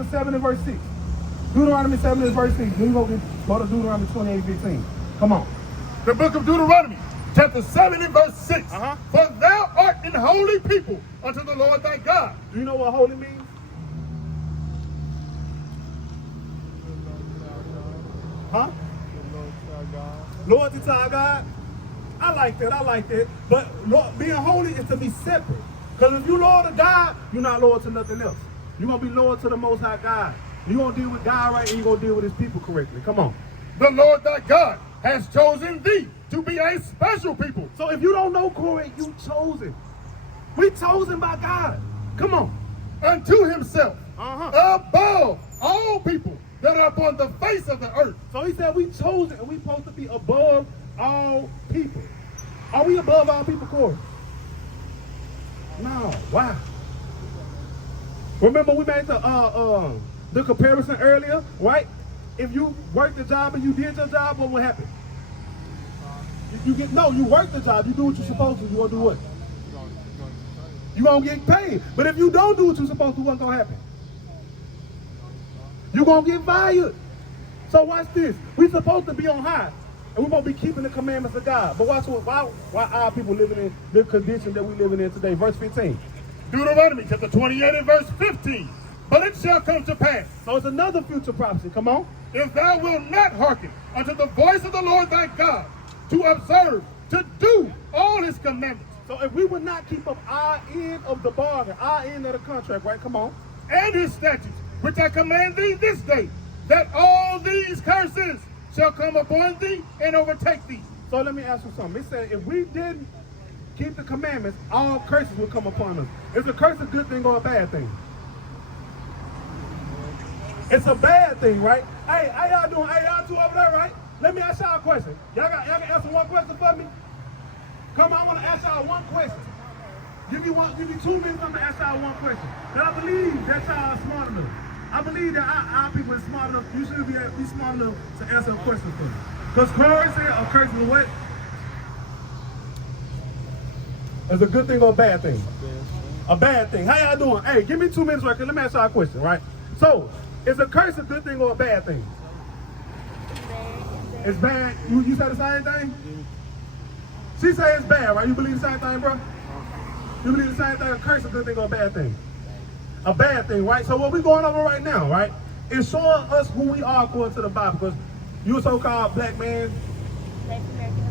chapter 7 and verse 6. Deuteronomy 7 and verse 6. Then go to Deuteronomy 28:15. Come on. The book of Deuteronomy, chapter 7 and verse 6. For thou art an holy people unto the Lord thy God. Do you know what holy means? Huh? Loyalty to our God. I like that. But being holy is to be separate. Because if you're loyal to God, you're not loyal to nothing else. You're going to be loyal to the Most High God. You're going to deal with God right, and you're going to deal with his people correctly. Come on. The Lord thy God has chosen thee to be a special people. So if you don't know, Corey, you chosen. We chosen by God. Come on. Unto himself, above all people that are upon the face of the earth. So he said we chosen, and we supposed to be above all people. Are we above all people, Corey? No. Why? Remember we made the comparison earlier, right? If you worked the job and you did your job, what would happen? You work the job, you do what you're supposed to, you gonna do what? You gonna get paid. But if you don't do what you're supposed to, what's gonna happen? You're gonna get fired. So watch this. We're supposed to be on high, and we're gonna be keeping the commandments of God. But watch why our people living in the condition that we're living in today. Verse 15. Deuteronomy chapter 28 and verse 15. But it shall come to pass. So it's another future prophecy. Come on. If thou wilt not hearken unto the voice of the Lord thy God, to observe, to do all his commandments. So if we would not keep up our end of the bargain, our end of the contract, right? Come on. And his statutes, which I command thee this day, that all these curses shall come upon thee and overtake thee. So let me ask you something. It said if we didn't keep the commandments, all curses will come upon us. Is a curse a good thing or a bad thing? It's a bad thing, right? Hey, how y'all doing? Hey, y'all two over there, right? Let me ask y'all a question. Y'all can answer one question for me? Come on, I want to ask y'all one question. Give me 2 minutes, I'm going to ask y'all one question. And I believe that y'all are smart enough. I believe that our people are smart enough. You should be smart enough to answer a question for me. Because Corey said a curse is what? It's a good thing or a bad thing? A bad thing. How y'all doing? Hey, give me 2 minutes right here. Let me ask y'all a question, right? So, is a curse a good thing or a bad thing? It's bad. You said the same thing? She said it's bad, right? You believe the same thing, bro? You believe the same thing? A curse is a good thing or a bad thing? A bad thing, right? So what we're going over right now, right, is showing us who we are according to the Bible. Because you're a so-called black man.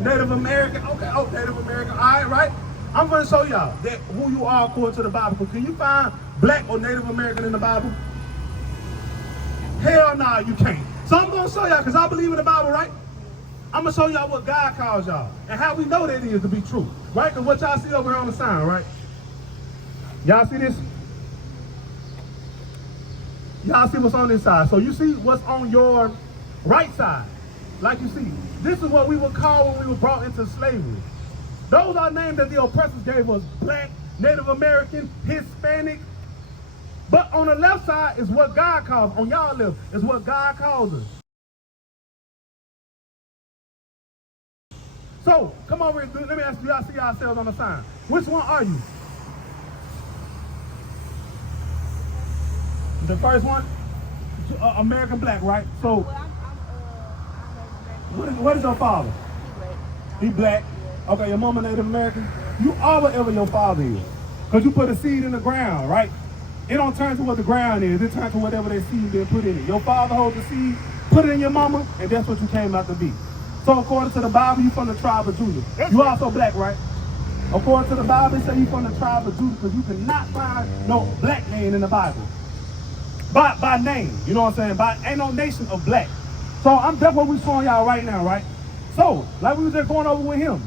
Native American. Okay, oh, Native American. All right, right? I'm going to show y'all that who you are according to the Bible. Because can you find black or Native American in the Bible? Hell no, you can't. So I'm going to show y'all, because I believe in the Bible, right? I'm going to show y'all what God calls y'all and how we know that it is to be true, right? Because what y'all see over here on the sign, right? Y'all see this? Y'all see what's on this side. So you see what's on your right side. Like you see, this is what we would call when we were brought into slavery. Those are names that the oppressors gave us: black, Native American, Hispanic. But on the left side is what God calls. On y'all left is what God calls us. So, come over here. Let me ask you, y'all see yourselves on the sign. Which one are you? The first one? American black, right? So, what is your father? He black. Okay, your mama Native American. You are whatever your father is. Because you put a seed in the ground, right? It don't turn to what the ground is. It turns to whatever that seed been put in it. Your father holds the seed, put it in your mama, and that's what you came out to be. So according to the Bible, you from the tribe of Judah. You also black, right? According to the Bible, it says you from the tribe of Judah, because you cannot find no black name in the Bible. By name, you know what I'm saying? Ain't no nation of black. So that's what we're showing y'all right now, right? So, like we were just going over with him,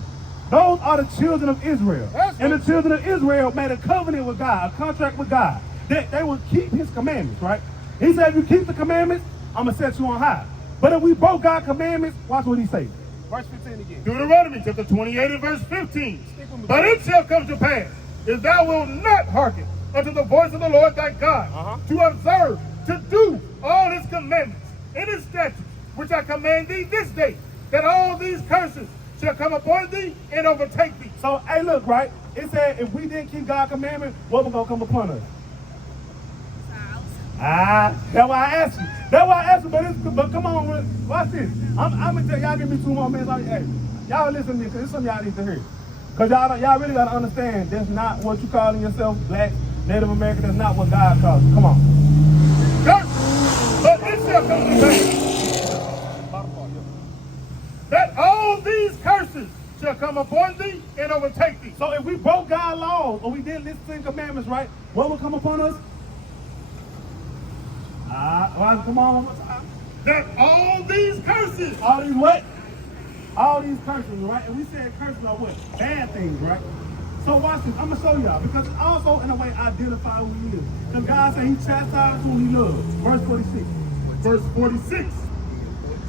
those are the children of Israel. And the children of Israel made a covenant with God, a contract with God, that they would keep his commandments, right? He said, if you keep the commandments, I'm going to set you on high. But if we broke God's commandments, watch what he says. Verse 15 again. Deuteronomy chapter 28 and verse 15. But it shall come to pass, if thou wilt not hearken unto the voice of the Lord thy God, to observe, to do all his commandments and his statutes, which I command thee this day, that all these curses shall come upon thee and overtake thee. So, hey, look, right? It said if we didn't keep God's commandment, what was going to come upon us? That's why I asked you. That's why I asked you, but come on, watch this. I'm gonna tell y'all, give me 2 more minutes. Hey, y'all listen to this, this is something y'all need to hear. Because y'all really gotta understand, that's not what you calling yourself, black, Native American, that's not what God calls you. Come on. But it shall come to pass that all these curses shall come upon thee and overtake thee. So if we broke God's laws or we didn't listen to the commandments, right, what will come upon us? Come on one more time. That all these curses. All these what? All these curses, right? And we said curses are what? Bad things, right? So watch this. I'm going to show y'all because it also, in a way, identify who he is. Because God said he chastised who he loves. Verse 46. Verse 46.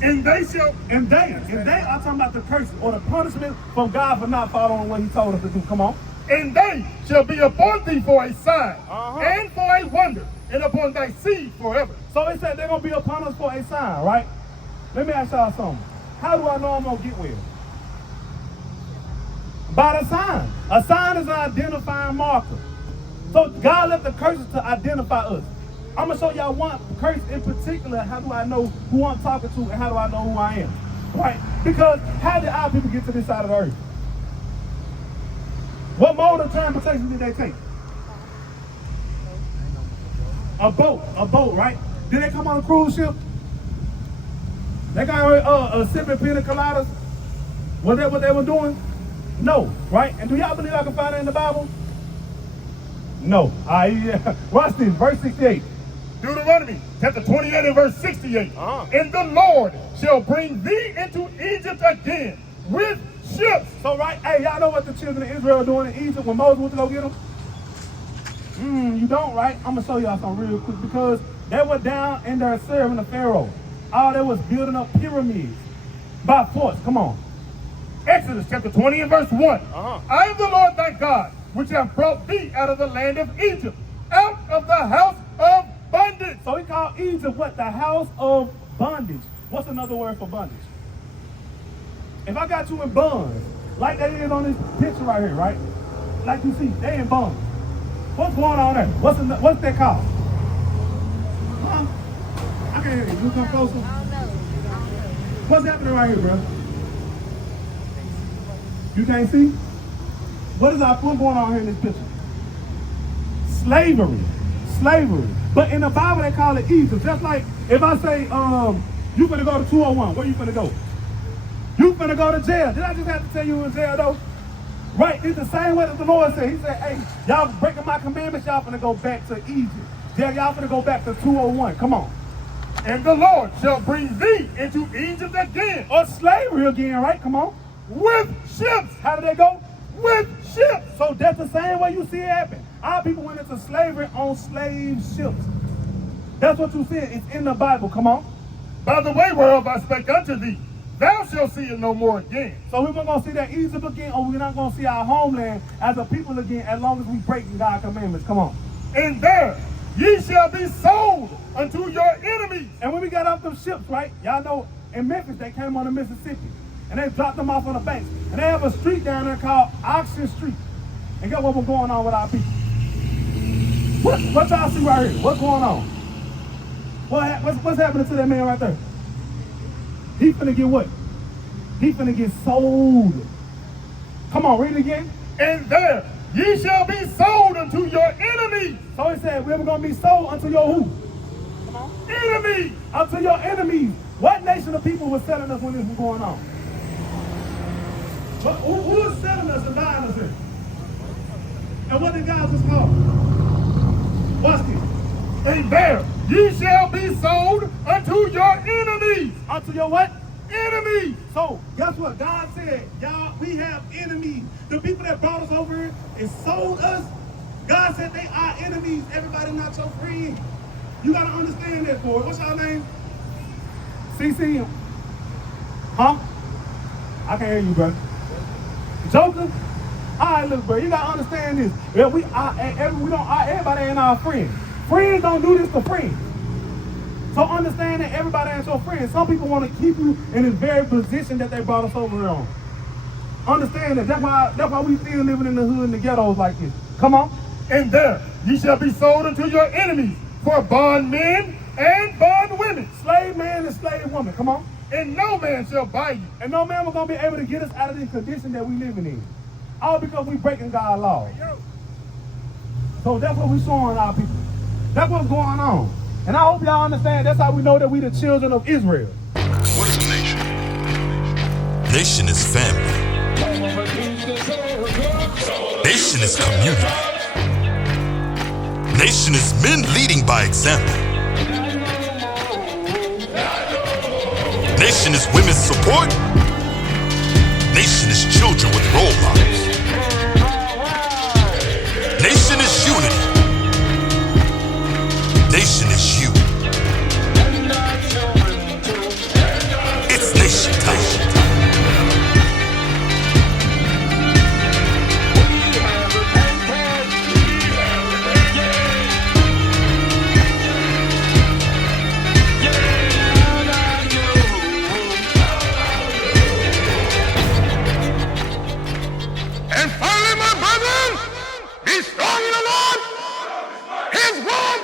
And they shall. And they are talking about the curses or the punishment from God for not following what he told us to do. Come on. And they shall be upon thee for a sign and for a wonder, and upon thy seed forever. So it said they're going to be upon us for a sign, right? Let me ask y'all something. How do I know I'm going to get well? By the sign. A sign is an identifying marker. So God left the curses to identify us. I'm going to show y'all one curse in particular. How do I know who I'm talking to and how do I know who I am? Right? Because how did our people get to this side of the earth? What mode of transportation did they take? A boat, right? Did they come on a cruise ship? They got sipping pina coladas? Was that what they were doing? No, right? And do y'all believe I can find it in the Bible? No. Yeah. Watch this, verse 68. Deuteronomy chapter 28 and verse 68. And the Lord shall bring thee into Egypt again with ships. So, right, hey, y'all know what the children of Israel were doing in Egypt when Moses went to go get them? You don't, right? I'm going to show y'all something real quick because they were down in there serving the Pharaoh. All they was building up pyramids by force. Come on. Exodus chapter 20 and verse 1. I am the Lord thy God, which have brought thee out of the land of Egypt, out of the house of bondage. So he called Egypt what? The house of bondage. What's another word for bondage? If I got you in bonds, like they is on this picture right here, right? Like you see, they in bonds. What's going on there? What's that called? Huh? I can't hear you. You come closer. What's happening right here, bro? You can't see? What's going on here in this picture? Slavery. But in the Bible they call it Egypt. Just like if I say, you finna go to 201, where you finna go? You finna go to jail. Did I just have to tell you in jail though? Right, it's the same way that the Lord said. He said, hey, y'all breaking my commandments, y'all finna go back to Egypt. Yeah, y'all finna go back to 201. Come on. And the Lord shall bring thee into Egypt again. Or slavery again, right? Come on. With ships. How did they go? With ships. So that's the same way you see it happen. Our people went into slavery on slave ships. That's what you see. It's in the Bible. Come on. By the way whereof I spake unto thee, thou shalt see it no more again. So we're not going to see that Egypt again, or we're not going to see our homeland as a people again as long as we break God's commandments. Come on. And there ye shall be sold unto your enemies. And when we got off them ships, right, y'all know in Memphis they came on the Mississippi and they dropped them off on the banks. And they have a street down there called Auction Street. And guess what was going on with our people? What y'all see right here? What's going on? What's happening to that man right there? He finna get what? He finna get sold. Come on, read it again. And there ye shall be sold unto your enemies. So he said, we're going to be sold unto your who? Come on. Enemies. Unto your enemies. What nation of people was selling us when this was going on? Who was selling us and buying us here? And what did God was called? Watch this. And there ye shall be sold unto your enemies. Unto your what? Enemies. So, guess what? God said, y'all, we have enemies. The people that brought us over here and sold us, God said they are enemies. Everybody not your friend. You got to understand that, boy. What's your name? CC. Huh? I can't hear you, bro. Joker? All right, look, bro, you got to understand this. Yeah, everybody ain't our friend. Friends don't do this to friends. So understand that everybody ain't your friend. Some people want to keep you in this very position that they brought us over here on. Understand that. That's why we still living in the hood and the ghettos like this. Come on. And there ye shall be sold unto your enemies for bondmen and bondwomen. Slave man and slave woman. Come on. And no man shall buy you. And no man was going to be able to get us out of the condition that we living in. All because we breaking God's law. So that's what we showing our people. That's what's going on. And I hope y'all understand that's how we know that we the children of Israel. What is a nation? Nation is family. Nation is community. Nation is men leading by example. Nation is women's support. Nation is children with role models. Nation is unity. Nation is you. It's nation time. And finally, my brethren, be strong in the Lord, His word,